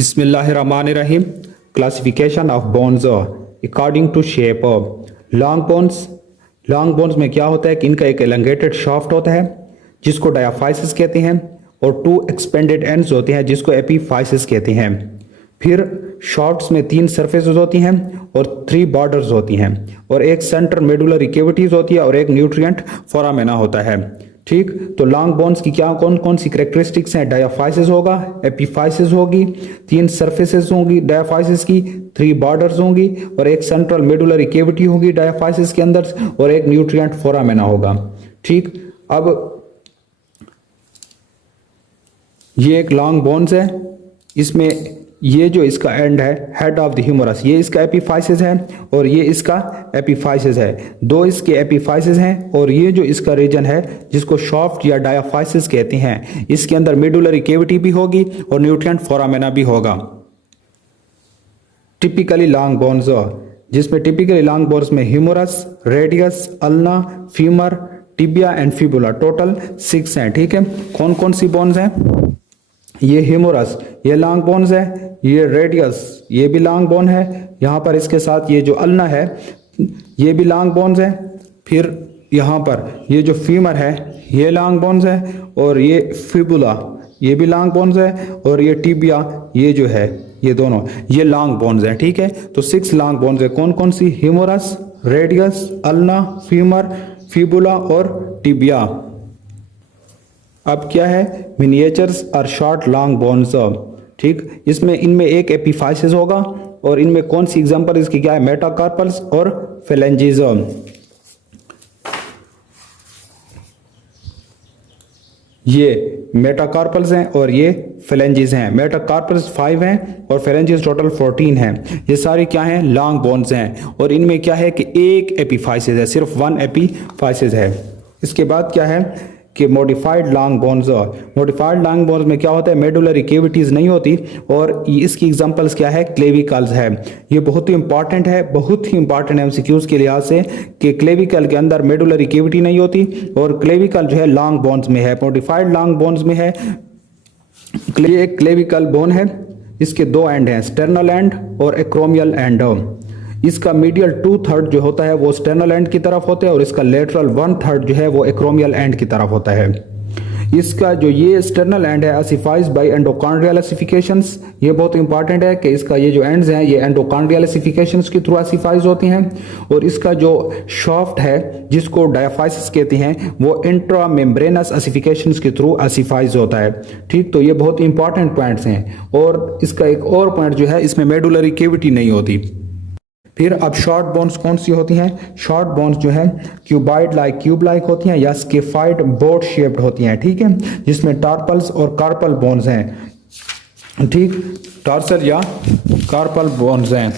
Bismillahirrahmanirrahim. Classification of bones according to shape. Long bones में क्या होता है कि इनका एक एलंगेटेड शाफ्ट होता है जिसको डायाफाइसिस कहते हैं और टू एक्सपेंडेड एंड्स होते हैं जिसको एपीफाइसिस कहते हैं। फिर शाफ्ट्स में 3 सरफेसेस होती हैं और 3 बॉर्डर्स होती हैं और एक सेंटर मेडुलरी कैविटीज होती है और एक न्यूट्रिएंट फोरामेना होता है। ठीक, तो लॉन्ग बोन्स की क्या कौन कौन सी कैरेक्टरिस्टिक्स हैं? डायाफाइसिस होगा, एपीफाइसिस होगी, 3 सरफेसेस होंगी डायाफाइसिस की, 3 बॉर्डर्स होंगी और एक सेंट्रल मेडुलरी कैविटी होगी डायाफाइसिस के अंदर और एक न्यूट्रिएंट फोरामेना होगा। ठीक, अब ये एक लॉन्ग बोन्स है, इसमें ये जो इसका एंड है हेड ऑफ द ह्यूमरस, ये इसका एपीफाइसिस है और ये इसका एपीफाइसिस है। 2 इसके एपीफाइसिस हैं और ये जो इसका रीजन है जिसको शाफ्ट या डायाफाइसिस कहते हैं, इसके अंदर मेडुलरी कैविटी भी होगी और न्यूट्रिएंट फोरामेना भी होगा। टिपिकली लॉन्ग बोन्स, जिसमें टिपिकली लॉन्ग बोन्स में humerus, radius, ulna, femur, tibia and fibula, total 6 हैं। ठीक है, कौन कौन सी बोन्स हैं? ये ह्यूमरस, ये लॉन्ग बोन्स है, ये रेडियस, ये भी लॉन्ग बोन है, यहाँ पर इसके साथ ये जो अल्ना है ये भी लॉन्ग बोन्स है, फिर यहाँ पर ये जो फीमर है ये लॉन्ग बोन्स है और ये फिबुला ये भी लॉन्ग बोन्स है और ये टिबिया ये जो है ये दोनों ये लॉन्ग बोन्स है। ठीक है, तो 6 लॉन्ग बोन्स है। कौन कौन सी? Humerus, radius, ulna, femur, fibula और टिबिया। अब क्या है? मिनिएचर्स और शॉर्ट लॉन्ग बोन्स। ठीक, इसमें इनमें एक एपीफाइसिस होगा और इनमें कौन सी एग्जांपल इसकी क्या है? मेटाकार्पल्स और फेलेंजीज। ये मेटाकार्पल्स हैं और ये फेलेंजीज हैं। मेटाकार्पल्स 5 हैं और फेलेंजीज टोटल 14 हैं। ये सारी क्या हैं? लॉन्ग बोन्स हैं और इनमें क्या है कि एक एपीफाइसिस है, सिर्फ 1 एपीफाइसिस है। इसके बाद क्या है कि modified long bones. Modified long bones में क्या होता है? मेडुलरी कैविटीज नहीं होती और इसकी एग्जांपल्स क्या है? क्लेविकल्स है। ये बहुत ही इंपॉर्टेंट है, बहुत ही इंपॉर्टेंट है एमसीक्यूज के लिहाज से कि क्लेविकल के अंदर मेडुलरी कैविटी नहीं होती और क्लेविकल जो है लॉन्ग बोन्स में है, मॉडिफाइड लॉन्ग बोन्स में है। एक क्लेविकल बोन है, इसके 2 एंड हैं, स्टर्नल एंड और एक्रोमियल एंड। इसका मीडियल 2/3 जो होता है वो स्टर्नल एंड की तरफ होता है और इसका लेटरल 1/3 जो है वो एक्रोमियल एंड की तरफ होता है। इसका जो ये स्टर्नल एंड है असिफाइज बाय एंडोकार्डियल एसिफिकेशंस। ये बहुत इंपॉर्टेंट है कि इसका ये जो एंड्स हैं ये एंडोकार्डियल एसिफिकेशंस के थ्रू असिफाइज होती हैं और इसका जो शाफ्ट है जिसको डायाफाइसिस कहते हैं वो इंट्रा मेम्ब्रेनस एसिफिकेशंस के थ्रू असिफाइज होता है। ठीक, तो ये बहुत इंपॉर्टेंट पॉइंट्स हैं और इसका एक और पॉइंट जो है इसमें मेडुलरी कैविटी नहीं होती। फिर अब शॉर्ट बोन्स कौन सी होती हैं? शॉर्ट बोन्स जो है क्यूब लाइक होती हैं या स्केफाइड बोट शेप्ड होती हैं। ठीक है, जिसमें टार्पल्स और कार्पल बोन्स हैं। ठीक, टार्सल या कार्पल बोन्स हैं।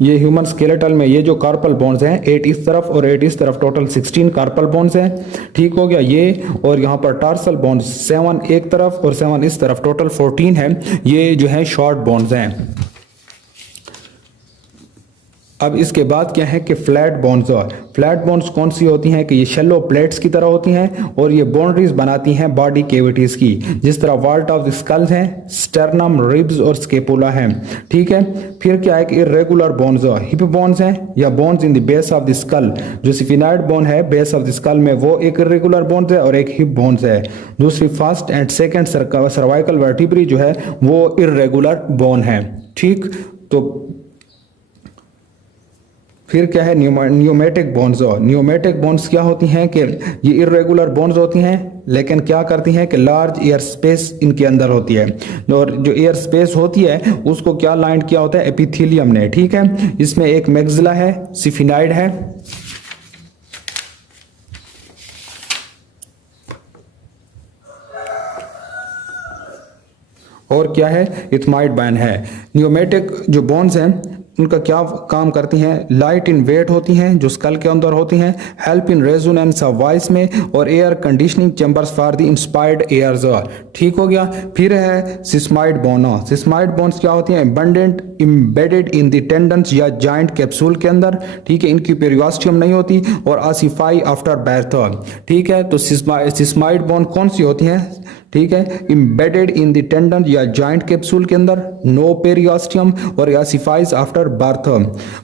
ये ह्यूमन स्केलेटल में ये जो कार्पल बोन्स हैं 8 इस तरफ और 8 इस तरफ, टोटल 16 कार्पल बोन्स हैं। ठीक हो गया ये, और यहाँ पर टार्सल बोन्स 7 एक तरफ और 7 इस तरफ, टोटल 14 है। ये जो है शॉर्ट बोन्स हैं। अब इसके बाद क्या है कि फ्लैट बोन्स। फ्लैट बोन्स कौन सी होती हैं कि ये शेलो प्लेट्स की तरह होती हैं और ये बाउंड्रीज बनाती हैं बॉडी कैविटीज की, जिस तरह वॉल्ट ऑफ द स्कल्स हैं, स्टर्नम, रिब्स और स्केपुला हैं। ठीक है, फिर क्या है कि इर्रेगुलर बोन्स, हिप बोन्स हैं या bones in the base of the school. जो सिफिनाइड बोन है बेस ऑफ द स्कल में वो एक इर्रेगुलर बोन्स है और एक हिप बोन्स है। दूसरी first and second cervical vertebrae जो है वो इर्रेगुलर बोन है। ठीक, तो फिर क्या है? Pneumatic bones. न्यूमेटिक बोन्स क्या होती हैं कि ये इर्रेगुलर बोन्स होती हैं लेकिन क्या करती हैं कि लार्ज एयर स्पेस इनके अंदर होती है और जो एयर स्पेस होती है उसको क्या लाइन किया होता है? एपिथेलियम ने। ठीक है, इसमें एक मैक्सिला है, सिफिनाइड है, और क्या है? इथमाइड बैन है। न्यूमेटिक जो बोन्स हैं उनका क्या काम करती हैं, लाइट इन वेट होती हैं जो स्कल के अंदर होती हैं, help in resonance of voice में, और air conditioning chambers for the inspired airs. ठीक हो गया। फिर है सिस्माइड बोन। सिस्माइड बोन्स क्या होती हैं, abundant embedded in the tendons या जॉइंट कैप्सूल के अंदर। ठीक है, इनकी पेरियोस्टियम नहीं होती, और आसिफाई आफ्टर बर्थ। ठीक है, तो सिस्माइड बोन कौन सी होती हैं, ठीक है, इम्बेडेड इन द टेंडन या जॉइंट कैप्सूल के अंदर, नो पेरियोस्टियम, और यासिफाइज आफ्टर बर्थ।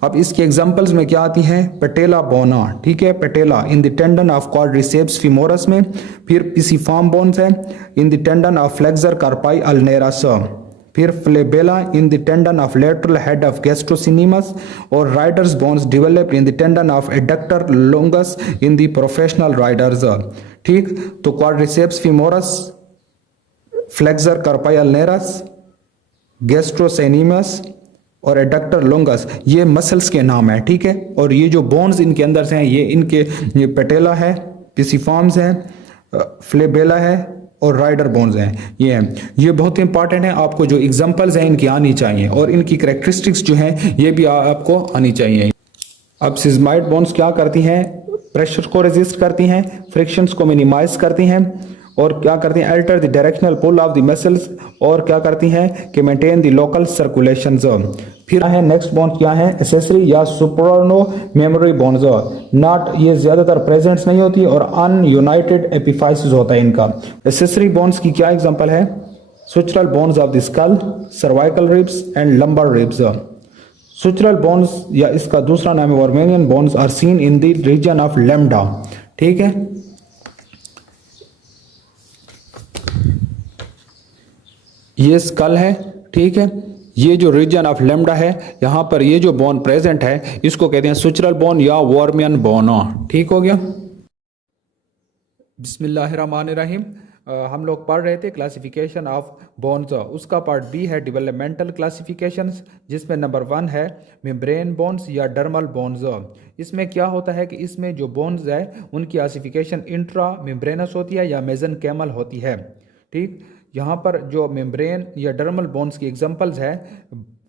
अब इसके एग्जांपल्स में क्या आती हैं, पेटेला बोना। ठीक है, patella in the tendon of quadriceps femoris में। फिर पिसिफॉर्म बोन्स है in the tendon of flexor carpi ulnaris. फिर fabella in the tendon of lateral head of gastrocnemius, और riders bones developed in the tendon of adductor longus in the professional riders. ठीक, तो quadriceps फीमोरस, flexor carpi अल्नेरस, गैस्ट्रोसिनेमस और adductor लोंगस, ये muscles के नाम है। ठीक है, और ये जो बोन्स इनके अंदर से हैं, ये पेटेला है, पिसिफॉर्म्स है, फ्लेबेला है, और राइडर बोन्स हैं। ये बहुत इंपॉर्टेंट है, आपको जो एग्जांपल्स हैं इनकी आनी चाहिए, और इनकी कैरेक्टरिस्टिक्स जो हैं ये भी आपको आनी चाहिए। अब सिस्माइड बोन्स क्या करती हैं, प्रेशर को रेजिस्ट करती हैं, फ्रिक्शंस को मिनिमाइज करती हैं, और क्या करती हैं, alter the directional pull of the muscles, और क्या करती हैं कि मेंटेन द लोकल सर्कुलेशन। फिर है नेक्स्ट बोन क्या है, एसेसरी या सुप्रानो मेमोरी बोन्स। नॉट, ये ज्यादातर प्रेजेंट्स नहीं होती, और अनयूनाइटेड एपिफाइसिस होता है इनका। एसेसरी बोन्स की क्या एग्जांपल है, sutural bones of the skull, cervical ribs and lumbar ribs. Sutural bones या इसका दूसरा नाम है wormian bones are seen in the region of lambda. ठीक है, ये स्कल है। ठीक है, ये जो रीजन ऑफ लैम्डा है, यहाँ पर ये जो बोन प्रेजेंट है इसको कहते हैं सुचरल बोन या वर्मियन बोन। ठीक हो गया। बिस्मिल्लाहिर्रहमानिर्रहीम। हम लोग पढ़ रहे थे क्लासिफिकेशन ऑफ बोन्स, उसका पार्ट बी है डेवलपमेंटल क्लासिफिकेशंस, जिसमें नंबर 1 है मेम्ब्रेन बोन्स या डर्मल बोन्स। इसमें क्या होता है कि इसमें जो बोन्स है उनकी क्लासिफिकेशन इंट्रा मेम्ब्रेनस होती है या मेसेनकाइमल होती है। ठीक, यहाँ पर जो मेम्ब्रेन या डर्मल बोन्स की एग्जांपल्स है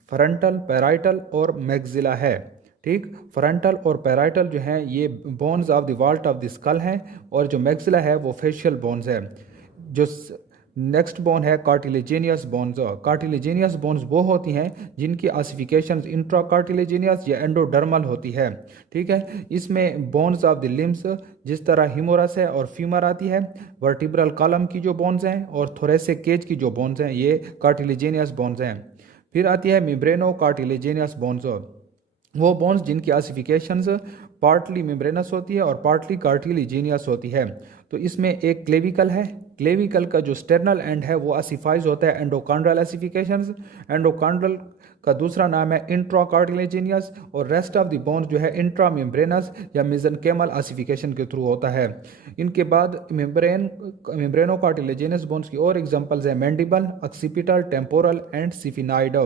फ्रंटल, पैराइटल और मैक्सिला है। ठीक, फ्रंटल और पैराइटल जो हैं ये bones of the vault of the skull हैं, और जो मैक्सिला है वो फेशियल बोन्स है। जो नेक्स्ट बोन है कार्टिलेजेनियस बोन्स। कार्टिलेजेनियस बोन्स वो होती हैं जिनकी क्लासिफिकेशन इंट्रा कार्टिलेजेनियस या एंडोडर्मल होती है। ठीक है, इसमें बोन्स ऑफ द लिम्स जिस तरह ह्यूमरस है और फ्यूमर आती है, वर्टिब्रल कॉलम की जो बोन्स हैं, और थोरेसिक केज की जो बोन्स हैं, ये कार्टिलेजेनियस बोन्स हैं। फिर आती है मेम्ब्रेनो कार्टिलेजेनियस बोन्स, वो बोन्स जिनकी क्लासिफिकेशंस पार्टली मेम्ब्रेनस होती है और पार्टली कार्टिलेजेनियस होती है। तो इसमें एक क्लेविकल है, क्लेविकल का जो स्टर्नल एंड है वो आसिफाइज होता है एंडोकांड्रल क्लासिफिकेशंस। एंडोकांड्रल का दूसरा नाम है इंट्रा कार्टिलेजेनियस, और रेस्ट ऑफ द बोन्स जो है इंट्रा मेम्ब्रेनस या मेसेनकाइमल क्लासिफिकेशन के थ्रू होता है। इनके बाद मेम्ब्रेनो कार्टिलेजेनियस बोन्स की और एग्जांपल्स है मैंडिबल, ऑक्सीपिटल, टेम्पोरल एंड सिफिनाइड।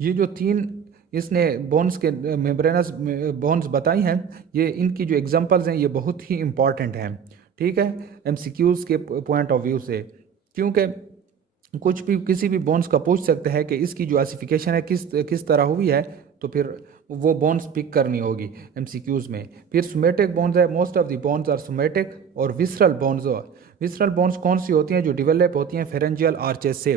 ये जो 3 इसने बोन्स के मेम्ब्रेनस बोन्स बताई हैं, ये इनकी जो एग्जांपल्स हैं ये बहुत ही इंपॉर्टेंट हैं। ठीक है, एमसीक्यूज के पॉइंट ऑफ व्यू से, क्योंकि कुछ भी किसी भी बोन्स का पूछ सकते हैं कि इसकी जो क्लासिफिकेशन है किस तरह हुई है, तो फिर वो बोन्स पिक करनी होगी एमसीक्यूज में। फिर सोमेटिक बोन्स है, most of the bones are somatic. और विसरल बोन्स, विसरल बोन्स कौन सी होती हैं, जो डेवलप होती हैं फेरेंजियल आर्चेस से।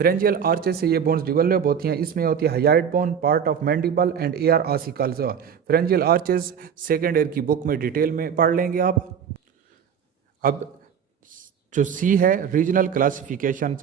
फेरेंजियल आर्चेस से ये बोन्स डेवलप होती हैं। इसमें होती है hyoid bone, part of mandible and ear ossicles. Pharyngeal arches second year की बुक में डिटेल में पढ़ लेंगे आप। अब जो सी है रीजनल क्लासिफिकेशन,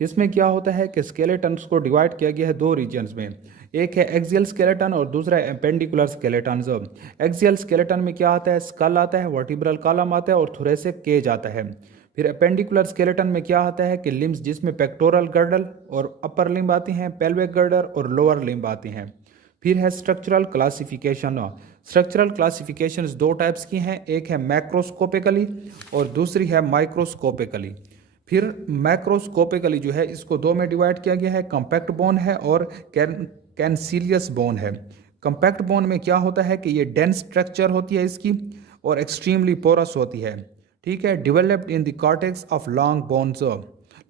इसमें क्या होता है कि स्केलेटन्स को डिवाइड किया गया है 2 रीजन्स में। एक है एक्सियल स्केलेटन और दूसरा है एपेंडिकुलर स्केलेटन। एक्सियल स्केलेटन में क्या आता है, स्कल आता है, वर्टिब्रल कॉलम आता है और थोरेसिक केज आता है। फिर एपेंडिकुलर स्केलेटन में क्या आता है कि लिम्स जिसमें पेक्टोरल गर्डल और अपर लिम्ब आती हैं, पेल्विक गर्डर और लोअर लिम्ब आती हैं। फिर है structural classification. Structural classifications 2 types की हैं, एक है मैक्रोस्कोपिकली और दूसरी है माइक्रोस्कोपिकली। फिर मैक्रोस्कोपिकली जो है इसको 2 में डिवाइड किया गया है, कॉम्पैक्ट बोन है और कैंसिलियस बोन है। कॉम्पैक्ट बोन में क्या होता है कि ये डेंस स्ट्रक्चर होती है इसकी और एक्सट्रीमली पोरस होती है। ठीक है, developed in the cortex of long bones.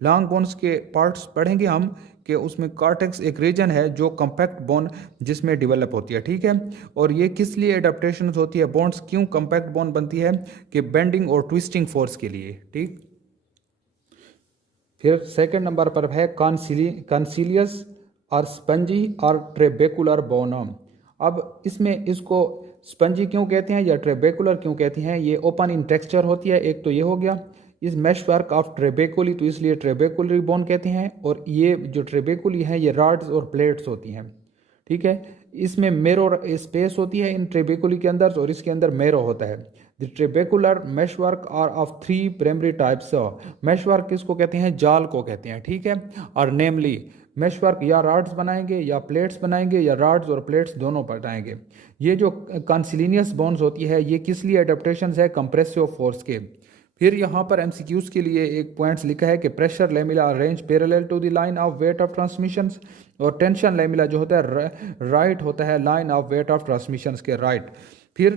Long bones के पार्ट्स पढ़ेंगे हम कि उसमें कॉर्टेक्स एक रीजन है जो कॉम्पैक्ट बोन जिसमें डेवलप होती है, ठीक है। और ये किस लिए एडेप्टेशन होती है, बोन्स क्यों कॉम्पैक्ट बोन बनती है, कि बेंडिंग और ट्विस्टिंग फोर्स के लिए, ठीक। फिर सेकंड नंबर पर है कॉन्सिलियस और स्पंजी और ट्रेबेकुलर बोनम। अब इसमें इसको स्पंजी क्यों कहते हैं या ट्रेबेकुलर क्यों कहते हैं, ये ओपन इन टेक्सचर होती है, एक तो ये हो गया। इस मेश वर्क ऑफ ट्रेबेकुली, तो इसलिए ट्रेबेकुलरी बोन कहते हैं। और ये जो ट्रेबेकुली है ये रॉड्स और प्लेट्स होती हैं, ठीक है। इसमें मेरो स्पेस होती है इन ट्रेबेकुली के अंदर, और इसके अंदर मेरो होता है। The trabecular meshwork are of 3 primary types. Meshwork किसको कहते हैं, जाल को कहते हैं, ठीक है। और नेमली मेश वर्क या रॉड्स बनाएंगे या प्लेट्स बनाएंगे या रॉड्स और प्लेट्स दोनों बनाएंगे। ये जो कॉन्सिलिनियस बोन्स होती है ये किस लिए एडेप्टेशन है, कंप्रेसिव फोर्स के। फिर यहाँ पर एमसीक्यूज के लिए एक पॉइंट्स लिखा है कि pressure lamella arrange parallel to the line of weight of transmission, और टेंशन लेमिला जो होता है राइट होता है line of weight of transmission के राइट। फिर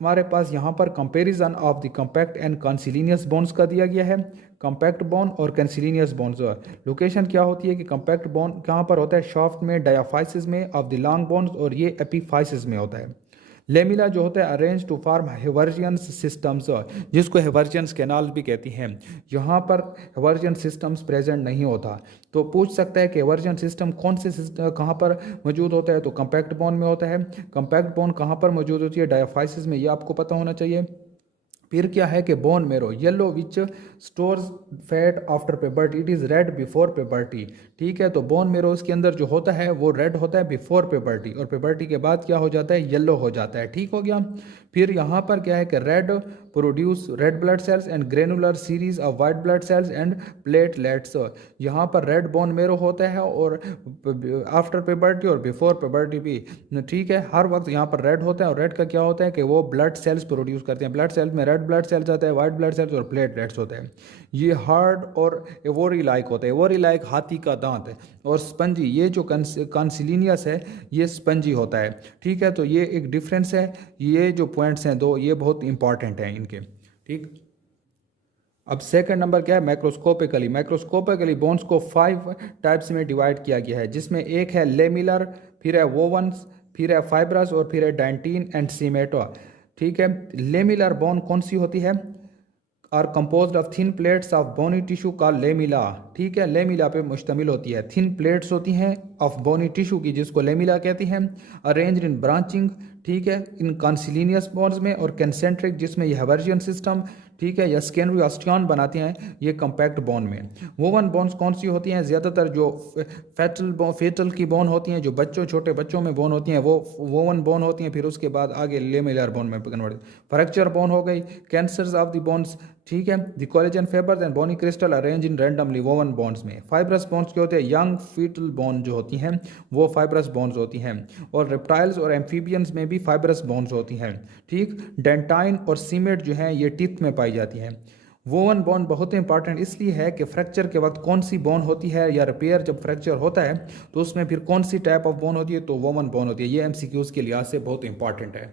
हमारे पास यहाँ पर comparison of the compact and cancellous bones का दिया गया है। कॉम्पैक्ट बोन और कैंसिलिनियस बोन्स लोकेशन क्या होती है कि कॉम्पैक्ट बोन कहाँ पर होता है, शाफ्ट में, डायाफाइसिस में ऑफ द लॉन्ग बोन्स, और ये एपीफाइसिस में होता है। लेमिला जो होता है अरेंज टू फॉर्म हेवर्जियंस सिस्टम्स, जिसको हेवर्जियंस कैनाल भी कहती हैं। यहाँ पर हेवर्जियन सिस्टम्स प्रेजेंट नहीं होता, तो पूछ सकता है कि हेवर्जियन सिस्टम कौन से कहाँ पर मौजूद होता है, तो कॉम्पैक्ट बोन में होता है। कॉम्पैक्ट बोन कहाँ पर मौजूद होती है, डायाफाइसिस में, ये आपको पता होना चाहिए। फिर क्या है कि bone marrow yellow which stores fat after puberty, it is red before puberty, ठीक है। तो बोन मेरो उसके अंदर जो होता है वो रेड होता है बिफोर पेबर्टी, और पेबर्टी के बाद क्या हो जाता है, येलो हो जाता है, ठीक हो गया। फिर यहाँ पर क्या है कि red produce red blood cells and granular series of white blood cells and platelets. यहाँ पर रेड बोन मेरो होता है और आफ्टर पेबर्टी और बिफोर पेबर्टी भी, ठीक है। हर वक्त यहाँ पर रेड होता है, और रेड का क्या होता है कि वो ब्लड सेल्स प्रोड्यूस करते हैं। ब्लड सेल्स में रेड ब्लड सेल्स आता है, वाइट ब्लड सेल्स और प्लेटलेट्स होते हैं। ये हार्ड और एवोरी लाइक होते हैं, एवोरी लाइक हाथी का दांत है। और स्पंजी, ये जो कॉन्सिलिनियस है ये स्पंजी होता है, ठीक है। तो ये एक डिफरेंस है, ये जो पॉइंट्स हैं दो, ये बहुत इंपॉर्टेंट हैं इनके, ठीक। अब सेकंड नंबर क्या है, मैक्रोस्कोपिकली। मैक्रोस्कोपिकली बोन्स को 5 टाइप्स में डिवाइड किया गया है, जिसमें एक है लेमिलर, फिर है वोवन्स, फिर है फाइब्रस, और फिर है डेंटिन एंड सीमेटो, ठीक है। लेमिलर बोन कौन सी होती है, are composed of thin plates of bony tissue का लेमिला, ठीक है। लेमिला पे मुश्तमिल होती है, थिन प्लेट्स होती हैं ऑफ बोनी टिश्यू की, जिसको लेमिला कहती हैं। अरेंज्ड इन ब्रांचिंग, ठीक है, इन कॉन्सिलिनियस बोन्स में, और कंसेंट्रिक जिसमें यह हेवर्जियन सिस्टम, ठीक है, या स्केनरी ऑस्टियन बनाती हैं ये कॉम्पैक्ट बोन में। वोवन बोन्स कौन सी होती हैं, ज़्यादातर जो फेटल की बोन होती हैं, जो छोटे बच्चों में बोन होती हैं वो वोवन बोन होती हैं। फिर उसके बाद आगे लेमिलर बोन में कन्वर्ट, फ्रैक्चर बोन हो गई, कैंसर्स ऑफ द बोन्स, ठीक है। The collagen fibres and bony crystal arrange in randomly woven bones में। फाइब्रस बोन्स क्या होते हैं, यंग फीटल बोन जो होती हैं वो फाइब्रस बोन्स होती हैं। और रेप्टाइल्स और एम्फीबियंस में भी फाइब्रस बोन्स होती हैं, ठीक। डेंटाइन और सीमेट जो है ये टीथ में पाई जाती हैं। वोवन बोन बहुत इंपॉर्टेंट इसलिए है कि फ्रैक्चर के वक्त कौन सी बोन होती है, या रिपेयर जब फ्रैक्चर होता है तो उसमें फिर कौन सी टाइप ऑफ बोन होती है, तो वोवन बोन होती है। ये एमसीक्यूज के लिहाज से बहुत इंपॉर्टेंट है।